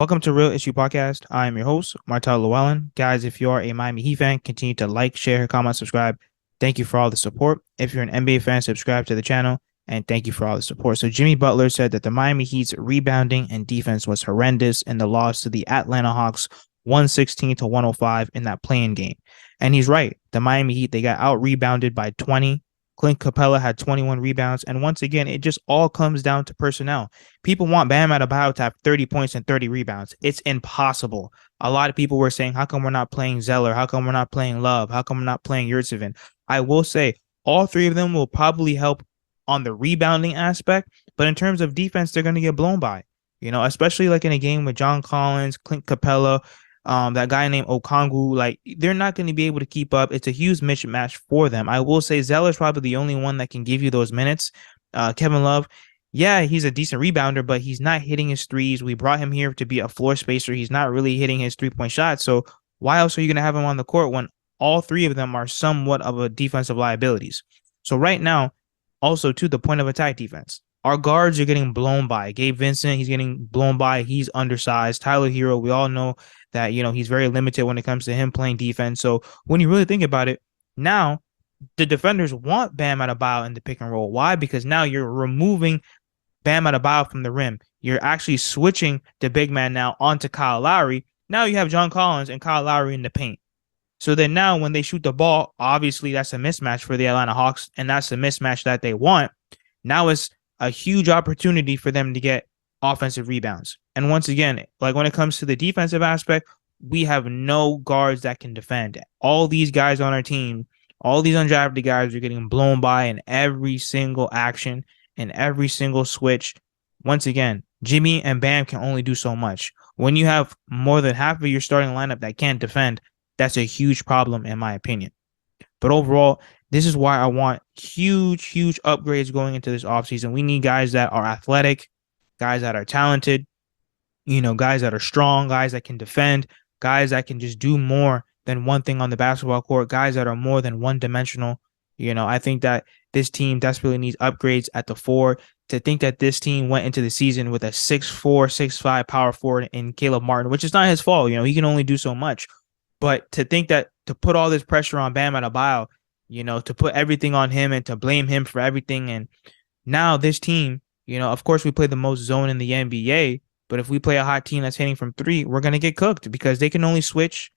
Welcome to Real Issue Podcast. I am your host, Martel Llewellyn. Guys, if you are a Miami Heat fan, continue to like, share, comment, subscribe. Thank you for all the support. If you're an NBA fan, subscribe to the channel, and thank you for all the support. So Jimmy Butler said that the Miami Heat's rebounding and defense was horrendous in the loss to the Atlanta Hawks 116 to 105 in that play-in game. And he's right. The Miami Heat, they got out-rebounded by 20. Clint Capella had 21 rebounds. And once again, it just all comes down to personnel. People want Bam Adebayo to have 30 points and 30 rebounds. It's impossible. A lot of people were saying, how come we're not playing Zeller? How come we're not playing Love? How come we're not playing Yurtseven? I will say all three of them will probably help on the rebounding aspect, but in terms of defense, they're going to get blown by, especially like in a game with John Collins, Clint Capella, that guy named Okongwu. Like, they're not going to be able to keep up. It's a huge mismatch for them. I will say Zeller's probably the only one that can give you those minutes. Kevin Love, yeah, he's a decent rebounder, but he's not hitting his threes. We brought him here to be a floor spacer. He's not really hitting his three-point shot. So why else are you going to have him on the court when all three of them are somewhat of a defensive liabilities? So right now, also to the point of attack defense, our guards are getting blown by. Gabe Vincent, he's getting blown by. He's undersized. Tyler Hero, we all know that, he's very limited when it comes to him playing defense. So when you really think about it, now the defenders want Bam Adebayo in the pick and roll. Why? Because now you're removing Bam Adebayo from the rim. You're actually switching the big man now onto Kyle Lowry. Now you have John Collins and Kyle Lowry in the paint. So then now when they shoot the ball, obviously that's a mismatch for the Atlanta Hawks, and that's the mismatch that they want. Now it's a huge opportunity for them to get offensive rebounds. And once again, like when it comes to the defensive aspect, we have no guards that can defend. All these guys on our team, all these undrafted guys are getting blown by in every single action, in every single switch. Once again, Jimmy and Bam can only do so much. When you have more than half of your starting lineup that can't defend, that's a huge problem in my opinion. But overall, this is why I want huge upgrades going into this offseason. We need guys that are athletic, guys that are talented, guys that are strong, guys that can defend, guys that can just do more than one thing on the basketball court, guys that are more than one-dimensional. I think that this team desperately needs upgrades at the four. To think that this team went into the season with a 6'4", 6'5" power forward in Caleb Martin, which is not his fault. He can only do so much. But to think that to put all this pressure on Bam Adebayo, to put everything on him and to blame him for everything. And now this team, of course we play the most zone in the NBA, but if we play a hot team that's hitting from three, we're going to get cooked because they can only switch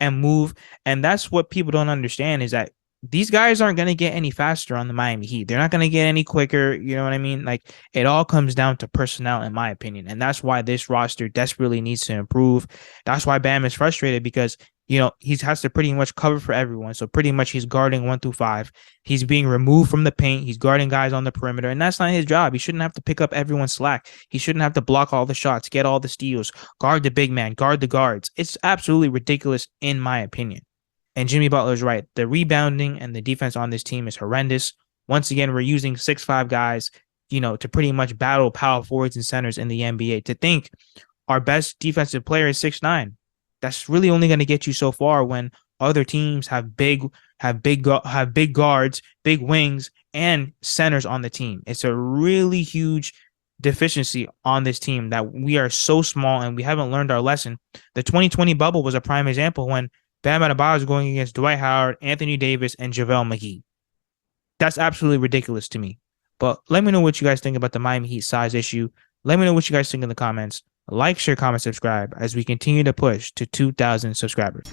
and move. And that's what people don't understand is that these guys aren't going to get any faster on the Miami Heat. They're not going to get any quicker. You know what I mean? Like, it all comes down to personnel, in my opinion. And that's why this roster desperately needs to improve. That's why Bam is frustrated because, he has to pretty much cover for everyone. So pretty much he's guarding 1 through 5. He's being removed from the paint. He's guarding guys on the perimeter. And that's not his job. He shouldn't have to pick up everyone's slack. He shouldn't have to block all the shots, get all the steals, guard the big man, guard the guards. It's absolutely ridiculous, in my opinion. And Jimmy Butler's right. The rebounding and the defense on this team is horrendous. Once again, we're using 6'5" guys, to pretty much battle power forwards and centers in the NBA. To think our best defensive player is 6'9". That's really only going to get you so far when other teams have big guards, big wings, and centers on the team. It's a really huge deficiency on this team that we are so small and we haven't learned our lesson. The 2020 bubble was a prime example when Bam Adebayo is going against Dwight Howard, Anthony Davis, and JaVale McGee. That's absolutely ridiculous to me. But let me know what you guys think about the Miami Heat size issue. Let me know what you guys think in the comments. Like, share, comment, subscribe as we continue to push to 2,000 subscribers.